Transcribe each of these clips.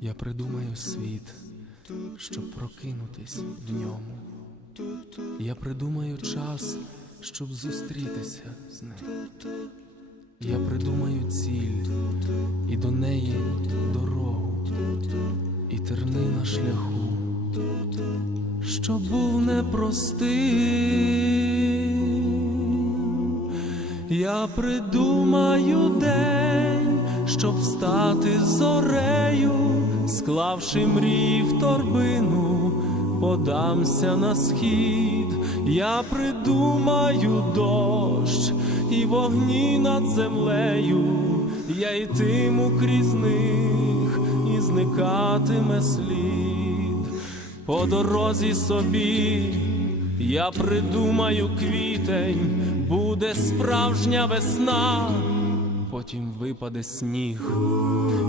Я придумаю світ, щоб прокинутись в ньому. Я придумаю час, щоб зустрітися з ним. Я придумаю ціль і до неї дорогу, і терни на шляху, що був непростим. Я придумаю день, щоб встати зорею, склавши мрій в торбину, подамся на схід. Я придумаю дощ і вогні над землею, я йтиму крізь них і зникатиме слід. По дорозі собі я придумаю квітень, буде справжня весна, потім випаде сніг.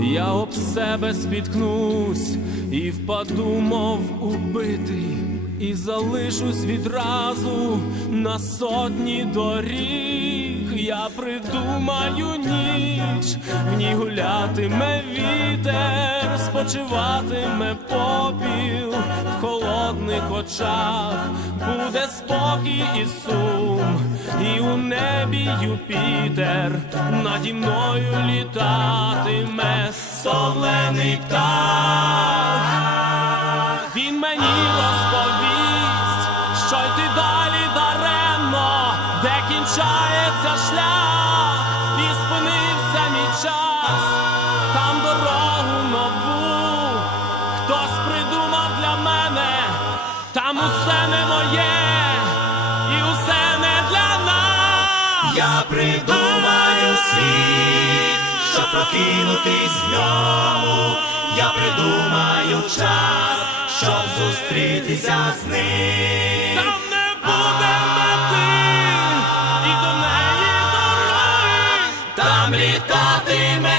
Я об себе спіткнусь і впаду, мов убитий, і залишусь відразу на сотні доріг. Я придумаю ніч, в ній гулятиме вітер, спочиватиме попіл в холодних очах, спокій і сум, і у небі Юпітер наді мною літатиме солений птах. Він мені розповість, що йти далі даремно, де кінчається шлях, і спинився мій час, там дорогу нову, хтось придумав для мене, там усе не моє, Я придумаю світ, щоб прокинутись в ньому. Я придумаю час, щоб зустрітися з ним. Там не буде мети, і до неї дороги. Там літатиме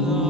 Father.